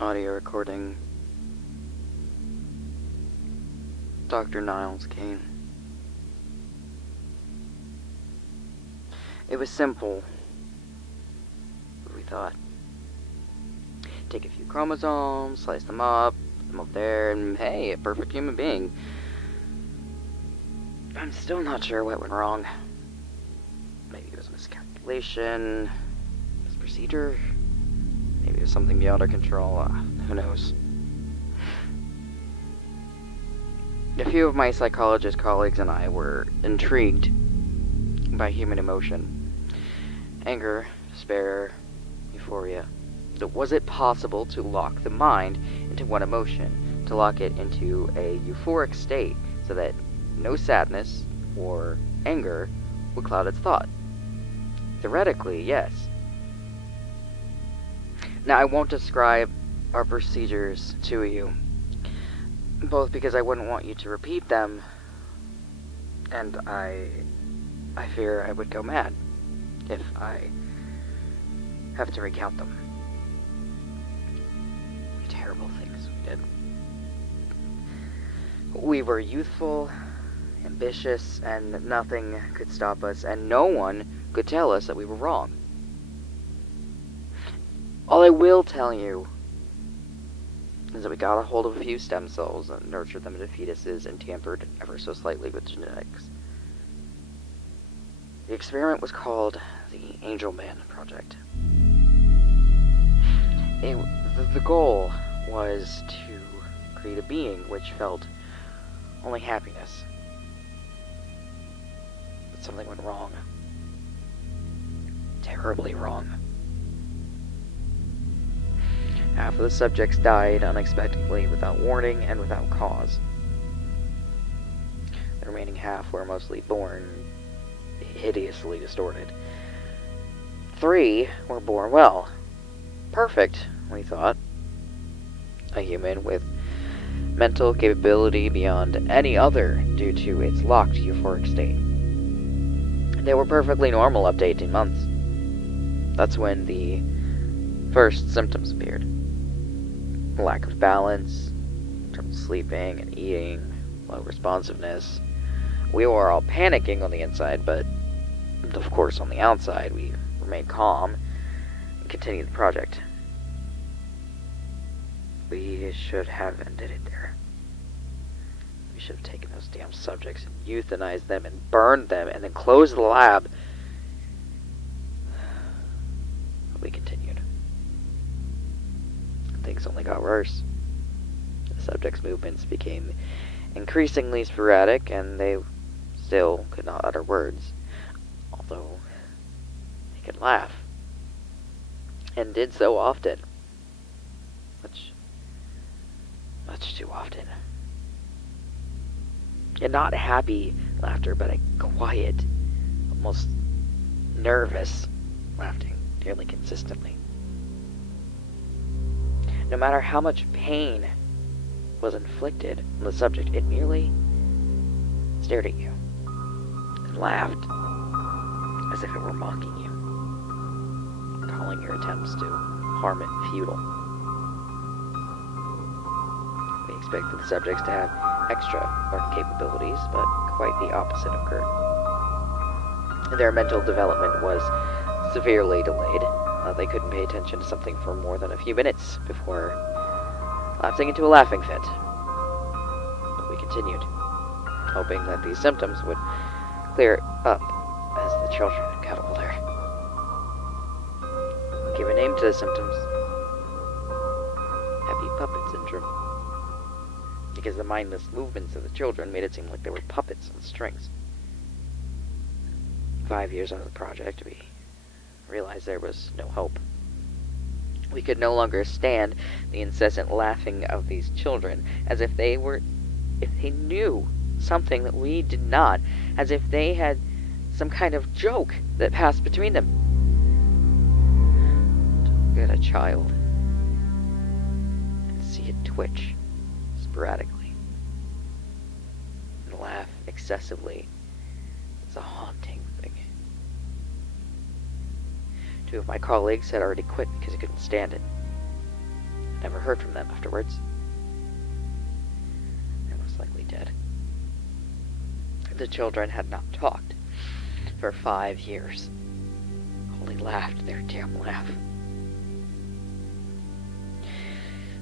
audio recording Dr. Niles Kane. It was simple, we thought. Take a few chromosomes, slice them up, put them up there, and hey, a perfect human being. I'm still not sure what went wrong. Maybe it was a miscalculation, misprocedure. Maybe it was something beyond our control. Who knows? A few of my psychologist colleagues and I were intrigued by human emotion. Anger, despair, euphoria. So was it possible to lock the mind into one emotion, to lock it into a euphoric state so that no sadness or anger would cloud its thought? Theoretically, yes. Now, I won't describe our procedures to you, both because I wouldn't want you to repeat them, and I fear I would go mad if I have to recount them. Terrible things we did. We were youthful, ambitious, and nothing could stop us, and no one could tell us that we were wrong. All I will tell you is that we got a hold of a few stem cells and nurtured them into fetuses and tampered ever so slightly with genetics. The experiment was called the Angel Man Project. The goal was to create a being which felt only happiness. But something went wrong. Terribly wrong. Half of the subjects died unexpectedly, without warning, and without cause. The remaining half were mostly born hideously distorted. 3 were born well. Perfect, we thought. A human with mental capability beyond any other due to its locked euphoric state. They were perfectly normal up to 18 months. That's when the first symptoms appeared. Lack of balance, trouble sleeping and eating, low responsiveness. We were all panicking on the inside, but of course on the outside we remained calm and continued the project. We should have ended it there. We should have taken those damn subjects and euthanized them and burned them and then closed the lab. But we continued. Things only got worse. The subjects' movements became increasingly sporadic, and they still could not utter words, although they could laugh, and did so often. Much too often. And not happy laughter, but a quiet, almost nervous laughing, nearly consistently. No matter how much pain was inflicted on the subject, it merely stared at you and laughed as if it were mocking you, calling your attempts to harm it futile. We expected the subjects to have extra learning capabilities, but quite the opposite occurred. Their mental development was severely delayed. They couldn't pay attention to something for more than a few minutes before lapsing into a laughing fit. But we continued, hoping that these symptoms would clear up as the children got older. We gave a name to the symptoms: Happy Puppet Syndrome, because the mindless movements of the children made it seem like they were puppets on strings. 5 years into the project, we realized there was no hope. We could no longer stand the incessant laughing of these children, as if they knew something that we did not, as if they had some kind of joke that passed between them. To look at a child and see it twitch sporadically and laugh excessively is a haunting thing. 2 of my colleagues had already quit because they couldn't stand it. Never heard from them afterwards. They were most likely dead. The children had not talked for 5 years. Only laughed their damn laugh.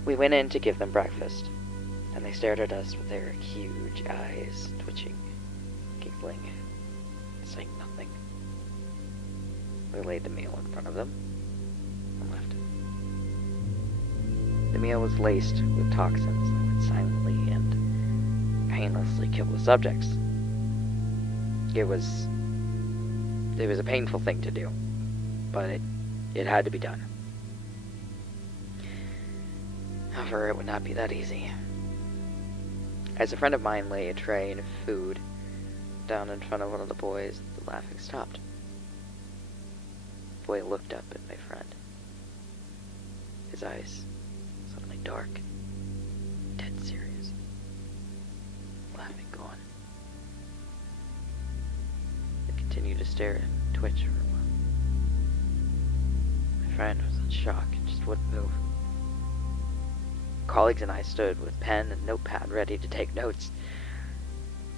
We went in to give them breakfast, and they stared at us with their huge eyes twitching, giggling, saying nothing. We laid the meal in front of them and left. The meal was laced with toxins that would silently and painlessly kill the subjects. It was a painful thing to do, but it had to be done. However, it would not be that easy. As a friend of mine laid a tray of food down in front of one of the boys, the laughing stopped. The boy looked up at my friend. His eyes suddenly dark, dead serious. Laughing gone. They continued to stare and twitch for a while. My friend was in shock and just wouldn't move. Colleagues and I stood with pen and notepad ready to take notes.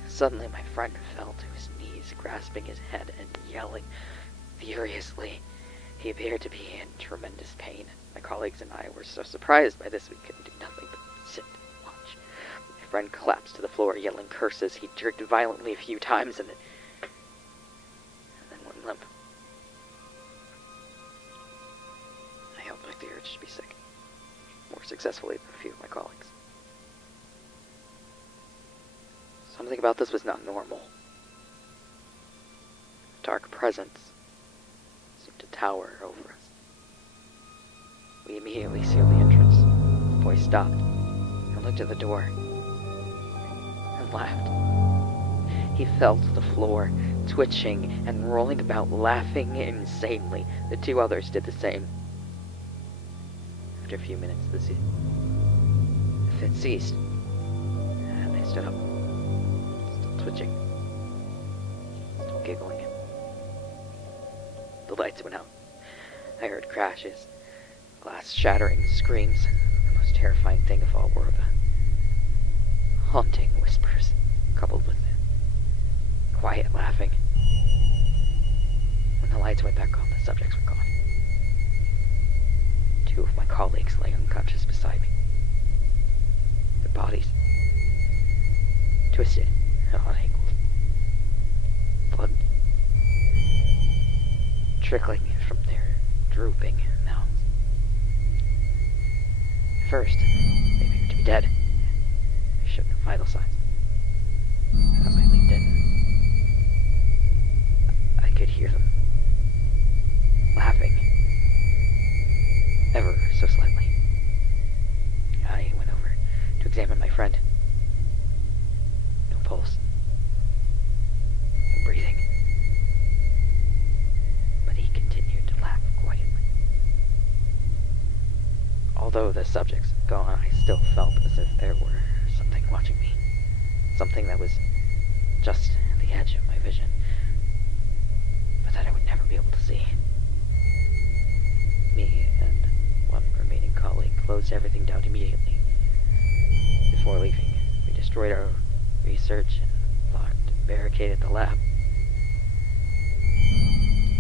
Suddenly my friend fell to his knees, grasping his head and yelling furiously. He appeared to be in tremendous pain. My colleagues and I were so surprised by this we couldn't do nothing but sit and watch. My friend collapsed to the floor, yelling curses. He jerked violently a few times and then went limp. I held back the urge to be sick, more successfully than a few of my colleagues. Something about this was not normal. A dark presence seemed to tower over us. We immediately sealed the entrance. The boy stopped and looked at the door and laughed. He fell to the floor, twitching and rolling about, laughing insanely. The 2 others did the same. After a few minutes, the fit ceased, and they stood up, still twitching, still giggling. The lights went out. I heard crashes, glass shattering, screams. The most terrifying thing of all were the haunting whispers, coupled with quiet laughing. When the lights went back on, the subjects were gone. 2 of my colleagues lay unconscious beside me. Their bodies twisted at odd angles. Blood trickling from their drooping mouths. At first, they appeared to be dead. They showed no vital signs. As I leaned in, I could hear them laughing, ever so slightly. I went over to examine my friend. No pulse. No breathing. But he continued to laugh quietly. Although the subjects had gone, I still felt as if there were something watching me. Something that was just at the edge of my vision, but that I would never be able to see. Me and one remaining colleague closed everything down immediately. Before leaving, we destroyed our research and locked and barricaded the lab.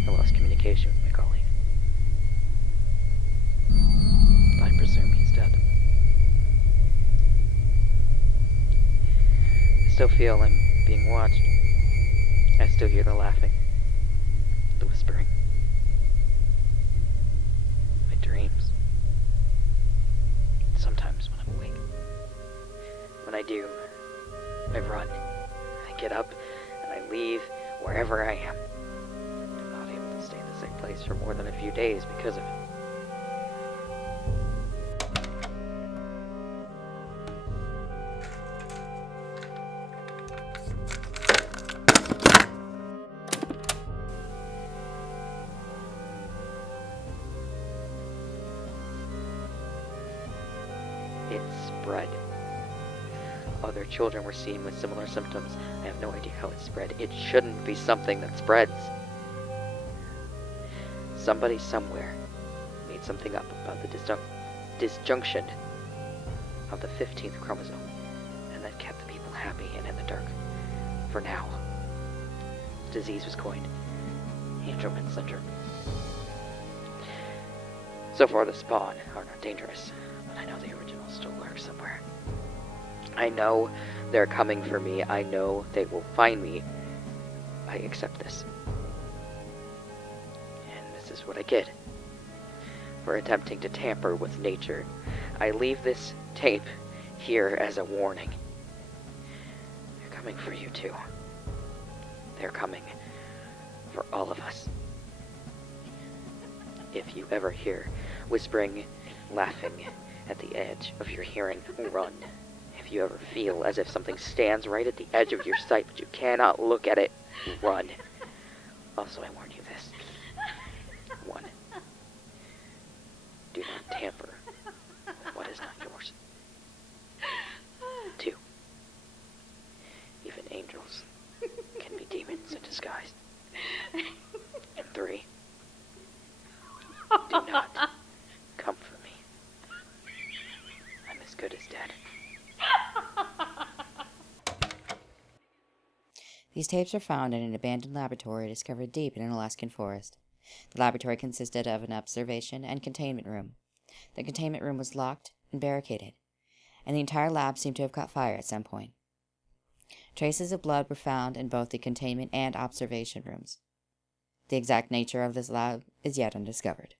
I lost communication with my colleague. I presume he's dead. I still feel I'm being watched. I still hear the laughing, the whispering. My dreams. Sometimes when I'm awake. When I do, I run. I get up and I leave wherever I am. I'm not able to stay in the same place for more than a few days because of it. It spread. Other children were seen with similar symptoms. I have no idea how it spread. It shouldn't be something that spreads. Somebody somewhere made something up about the disjunction of the 15th chromosome, and that kept the people happy and in the dark. For now. The disease was coined Angelman syndrome. So far, the spawn are not dangerous, but I know the originals still lurk somewhere. I know they're coming for me. I know they will find me. I accept this. And this is what I get for attempting to tamper with nature. I leave this tape here as a warning. They're coming for you too. They're coming for all of us. If you ever hear whispering, laughing at the edge of your hearing, run. If you ever feel as if something stands right at the edge of your sight but you cannot look at it, run. Also, I warn you this. 1. Do not tamper with what is not yours. 2. Even angels can be demons in disguise. And 3. Do not come for me. I'm as good as dead. These tapes were found in an abandoned laboratory discovered deep in an Alaskan forest. The laboratory consisted of an observation and containment room. The containment room was locked and barricaded, and the entire lab seemed to have caught fire at some point. Traces of blood were found in both the containment and observation rooms. The exact nature of this lab is yet undiscovered.